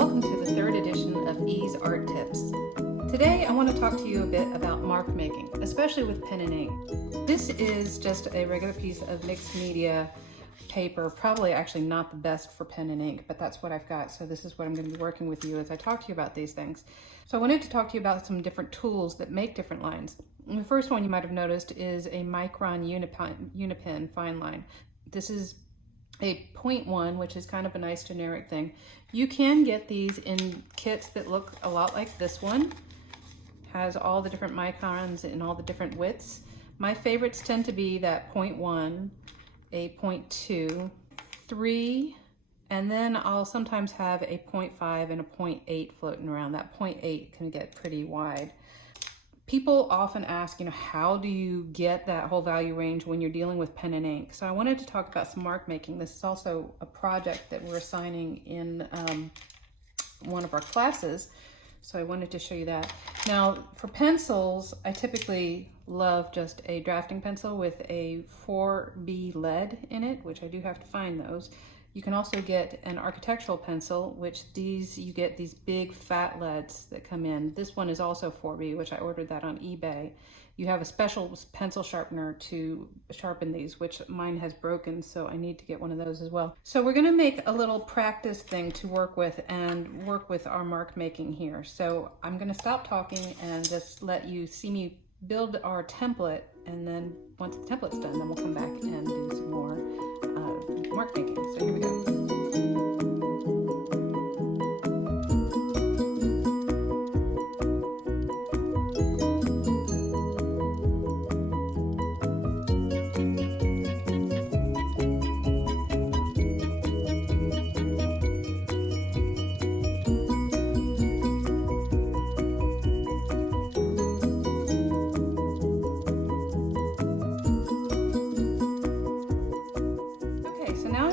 Welcome to the third edition of E's Art Tips. Today I want to talk to you a bit about mark making, especially with pen and ink. This is just a regular piece of mixed media paper, probably actually not the best for pen and ink, but that's what I've got. So this is what I'm going to be working with you as I talk to you about these things. So I wanted to talk to you about some different tools that make different lines. And the first one you might have noticed is a micron unipen fine line. This is a 0.1, which is kind of a nice generic thing. You can get these in kits that look a lot like this one. Has all the different microns and all the different widths. My favorites tend to be that 0.1, a 0.2, 3, and then I'll sometimes have a 0.5 and a 0.8 floating around. That 0.8 can get pretty wide. People often ask, how do you get that whole value range when you're dealing with pen and ink? So I wanted to talk about some mark making. This is also a project that we're assigning in one of our classes. So I wanted to show you that. Now for pencils, I typically love just a drafting pencil with a 4B lead in it, which I do have to find those. You can also get an architectural pencil, which you get these big fat leads that come in. This one is also 4B, which I ordered that on eBay. You have a special pencil sharpener to sharpen these, which mine has broken, so I need to get one of those as well. So we're gonna make a little practice thing to work with and work with our mark making here. So I'm gonna stop talking and just let you see me build our template, and then once the template's done, then we'll come back and do some more mark making. So here we go.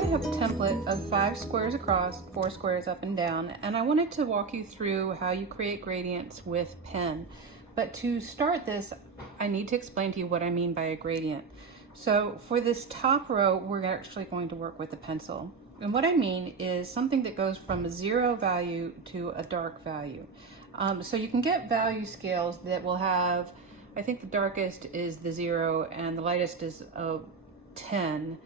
A template of 5 squares across, 4 squares up and down, and I wanted to walk you through how you create gradients with pen. But to start this, I need to explain to you what I mean by a gradient. So for this top row, we're actually going to work with a pencil. And what I mean is something that goes from a 0 value to a dark value. So you can get value scales that will have, I think the darkest is the 0 and the lightest is a 10.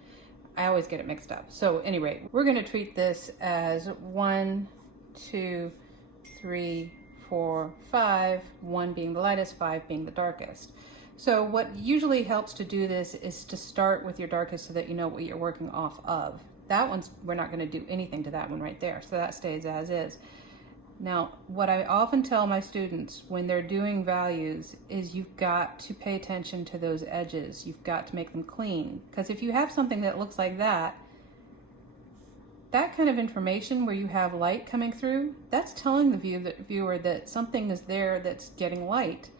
I always get it mixed up. So anyway, we're going to treat this as 1, 2, 3, 4, 5, 1 being the lightest, 5 being the darkest. So what usually helps to do this is to start with your darkest so that you know what you're working off of. That one's, we're not going to do anything to that one right there, so that stays as is. Now, what I often tell my students when they're doing values is you've got to pay attention to those edges. You've got to make them clean. Because if you have something that looks like that kind of information where you have light coming through, that's telling the viewer that something is there that's getting light.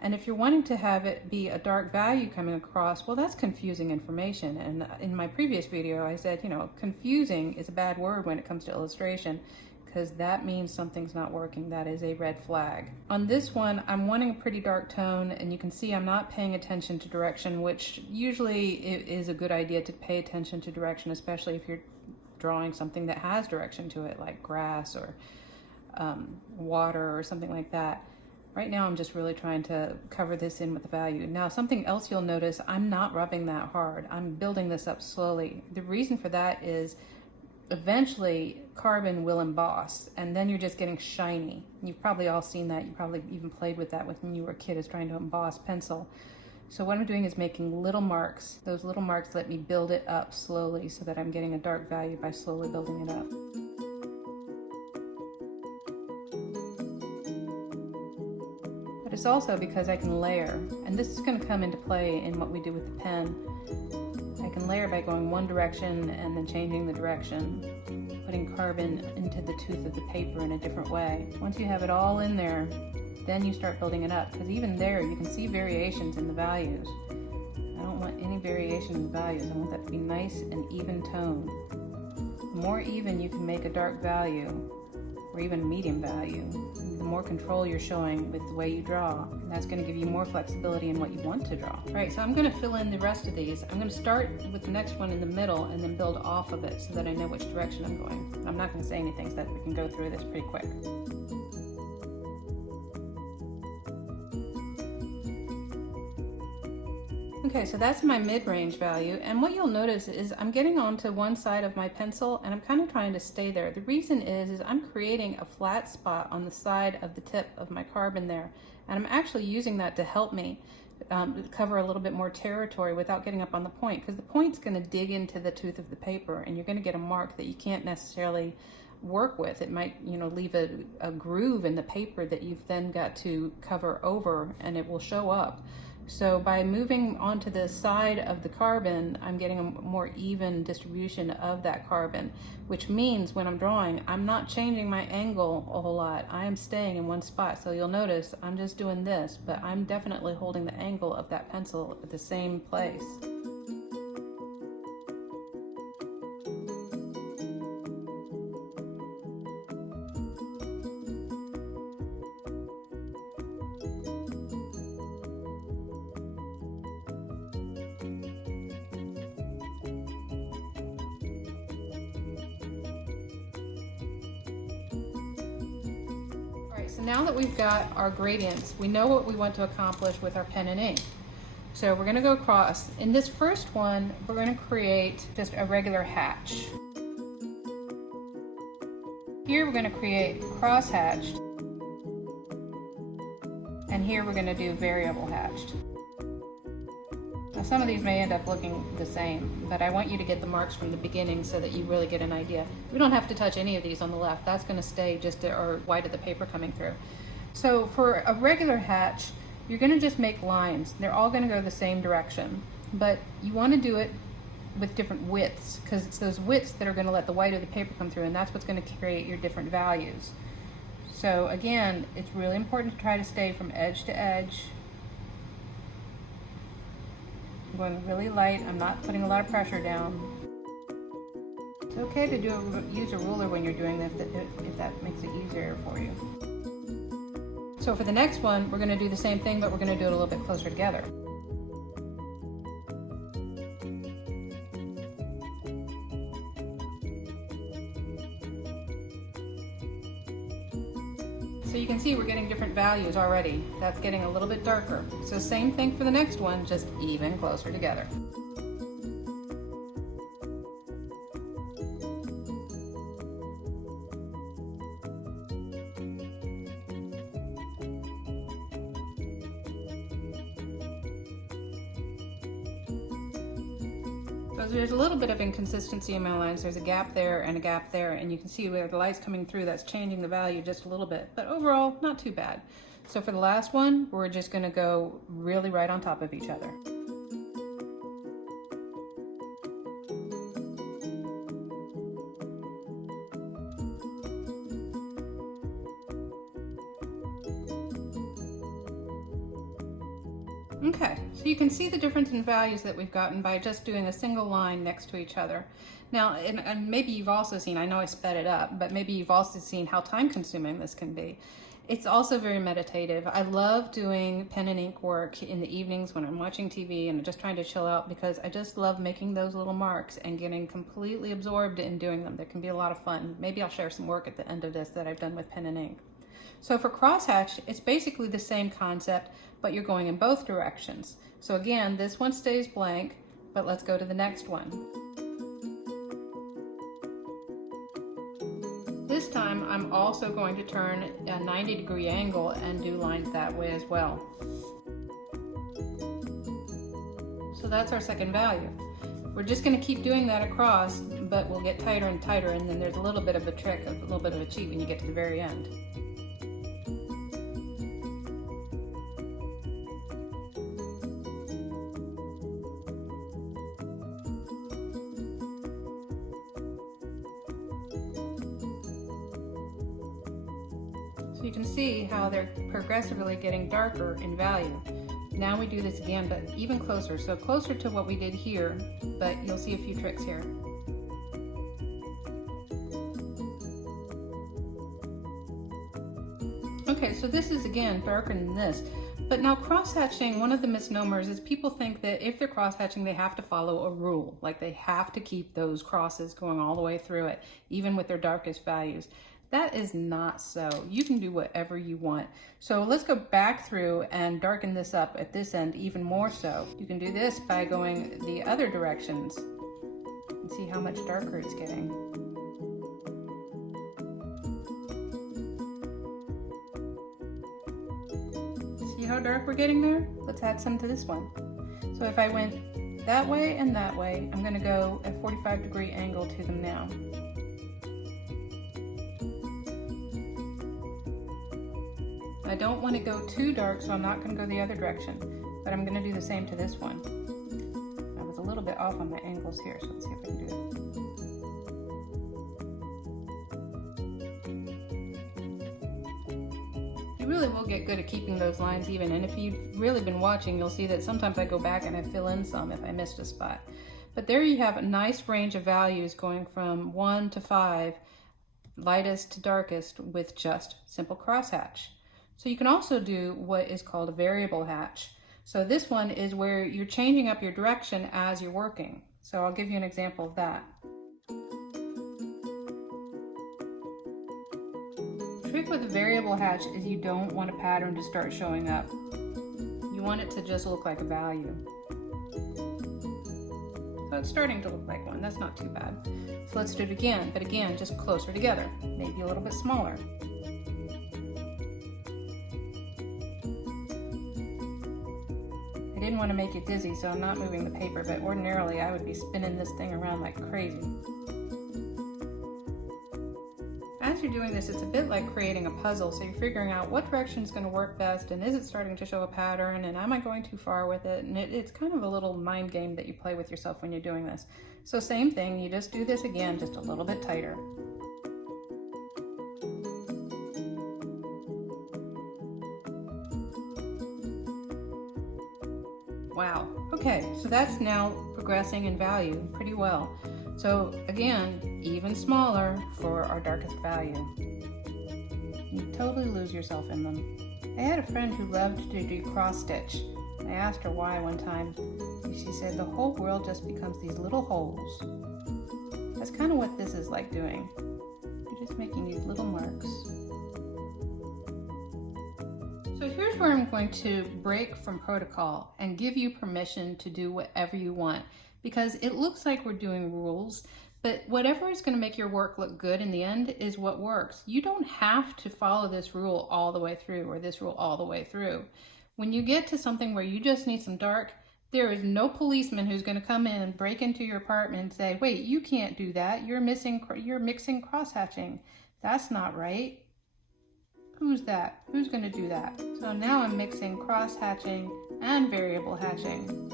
And if you're wanting to have it be a dark value coming across, well, that's confusing information. And in my previous video, I said, confusing is a bad word when it comes to illustration, because that means something's not working. That is a red flag. On this one, I'm wanting a pretty dark tone, and you can see I'm not paying attention to direction, which usually is a good idea to pay attention to direction, especially if you're drawing something that has direction to it, like grass or water or something like that. Right now, I'm just really trying to cover this in with the value. Now, something else you'll notice, I'm not rubbing that hard. I'm building this up slowly. The reason for that is eventually carbon will emboss, and then you're just getting shiny. You've probably all seen that. You probably even played with that when you were a kid, is trying to emboss pencil. So what I'm doing is making little marks. Those little marks let me build it up slowly so that I'm getting a dark value by slowly building it up. But it's also because I can layer, and this is going to come into play in what we do with the pen. I can layer by going one direction and then changing the direction, putting carbon into the tooth of the paper in a different way. Once you have it all in there, then you start building it up, because even there you can see variations in the values. I don't want any variation in the values. I want that to be nice and even tone. The more even you can make a dark value, where or even medium value. The more control you're showing with the way you draw, and that's going to give you more flexibility in what you want to draw. All right, so I'm going to fill in the rest of these. I'm going to start with the next one in the middle and then build off of it so that I know which direction I'm going. I'm not going to say anything so that we can go through this pretty quick. Okay, so that's my mid-range value, and what you'll notice is I'm getting onto one side of my pencil and I'm kind of trying to stay there. The reason is I'm creating a flat spot on the side of the tip of my carbon there, and I'm actually using that to help me cover a little bit more territory without getting up on the point, because the point's going to dig into the tooth of the paper and you're going to get a mark that you can't necessarily work with. It might, leave a groove in the paper that you've then got to cover over, and it will show up. So by moving onto the side of the carbon, I'm getting a more even distribution of that carbon, which means when I'm drawing, I'm not changing my angle a whole lot. I am staying in one spot. So you'll notice I'm just doing this, but I'm definitely holding the angle of that pencil at the same place. So now that we've got our gradients, we know what we want to accomplish with our pen and ink. So we're going to go across. In this first one, we're going to create just a regular hatch. Here we're going to create crosshatched, and here we're going to do variable hatched. Now some of these may end up looking the same, but I want you to get the marks from the beginning so that you really get an idea. We don't have to touch any of these on the left. That's going to stay just or white of the paper coming through. So for a regular hatch, you're going to just make lines. They're all going to go the same direction, but you want to do it with different widths, because it's those widths that are going to let the white of the paper come through, and that's what's going to create your different values. So again, it's really important to try to stay from edge to edge. I'm going really light. I'm not putting a lot of pressure down. It's okay to use a ruler when you're doing this if that makes it easier for you. So for the next one, we're going to do the same thing, but we're going to do it a little bit closer together. So you can see we're getting different values already. That's getting a little bit darker. So same thing for the next one, just even closer together. So there's a little bit of inconsistency in my lines. There's a gap there and a gap there, and you can see where the light's coming through, that's changing the value just a little bit, but overall, not too bad. So for the last one, we're just gonna go really right on top of each other. Okay, so you can see the difference in values that we've gotten by just doing a single line next to each other. Now, and maybe you've also seen, I know I sped it up, but maybe you've also seen how time consuming this can be. It's also very meditative. I love doing pen and ink work in the evenings when I'm watching TV and just trying to chill out, because I just love making those little marks and getting completely absorbed in doing them. There can be a lot of fun. Maybe I'll share some work at the end of this that I've done with pen and ink. So for crosshatch, it's basically the same concept, but you're going in both directions. So again, this one stays blank, but let's go to the next one. This time, I'm also going to turn a 90-degree angle and do lines that way as well. So that's our second value. We're just going to keep doing that across, but we'll get tighter and tighter, and then there's a little bit of a trick, a little bit of a cheat when you get to the very end. So you can see how they're progressively getting darker in value. Now we do this again, but even closer. So closer to what we did here, but you'll see a few tricks here. Okay, so this is again darker than this. But now cross-hatching, one of the misnomers is people think that if they're cross-hatching, they have to follow a rule. Like they have to keep those crosses going all the way through it, even with their darkest values. That is not so. You can do whatever you want. So let's go back through and darken this up at this end even more so. You can do this by going the other directions and see how much darker it's getting. See how dark we're getting there? Let's add some to this one. So if I went that way and that way, I'm gonna go at 45-degree angle to them now. I don't want to go too dark, so I'm not going to go the other direction, but I'm going to do the same to this one. I was a little bit off on my angles here, so let's see if I can do it. You really will get good at keeping those lines even, and if you've really been watching, you'll see that sometimes I go back and I fill in some if I missed a spot. But there you have a nice range of values going from 1 to 5, lightest to darkest, with just simple crosshatch. So you can also do what is called a variable hatch. So this one is where you're changing up your direction as you're working. So I'll give you an example of that. The trick with a variable hatch is you don't want a pattern to start showing up. You want it to just look like a value. So it's starting to look like one. That's not too bad. So let's do it again, but again, just closer together, maybe a little bit smaller. I didn't want to make it dizzy, so I'm not moving the paper, but ordinarily I would be spinning this thing around like crazy. As you're doing this, it's a bit like creating a puzzle, so you're figuring out what direction is going to work best, and is it starting to show a pattern, and am I going too far with it? And it's kind of a little mind game that you play with yourself when you're doing this. So same thing, you just do this again, just a little bit tighter. Wow, okay, so that's now progressing in value pretty well. So again, even smaller for our darkest value. You totally lose yourself in them. I had a friend who loved to do cross stitch. I asked her why one time. She said the whole world just becomes these little holes. That's kind of what this is like doing. You're just making these little marks. So here's where I'm going to break from protocol and give you permission to do whatever you want, because it looks like we're doing rules, but whatever is going to make your work look good in the end is what works. You don't have to follow this rule all the way through or this rule all the way through. When you get to something where you just need some dark, there is no policeman who's going to come in and break into your apartment and say, wait, you can't do that. You're mixing crosshatching. That's not right. Who's that? Who's going to do that? So now I'm mixing cross-hatching and variable hatching.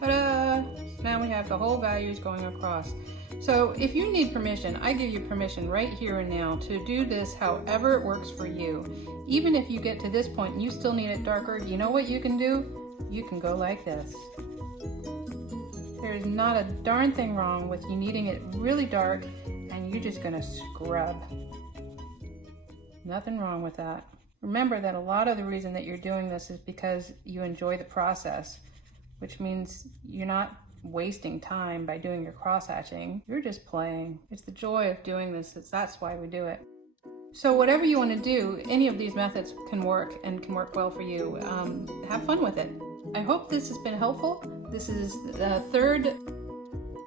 Ta-da! Now we have the whole values going across. So if you need permission, I give you permission right here and now to do this however it works for you. Even if you get to this point and you still need it darker, you know what you can do? You can go like this. There's not a darn thing wrong with you needing it really dark and you're just gonna scrub. Nothing wrong with that. Remember that a lot of the reason that you're doing this is because you enjoy the process, which means you're not wasting time by doing your cross-hatching. You're just playing. It's the joy of doing this. That's why we do it. So whatever you want to do, any of these methods can work and can work well for you. Have fun with it. I hope this has been helpful. This is the third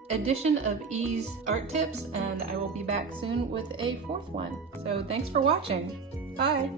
edition of E's Art Tips, and I will be back soon with a fourth one. So thanks for watching. Bye.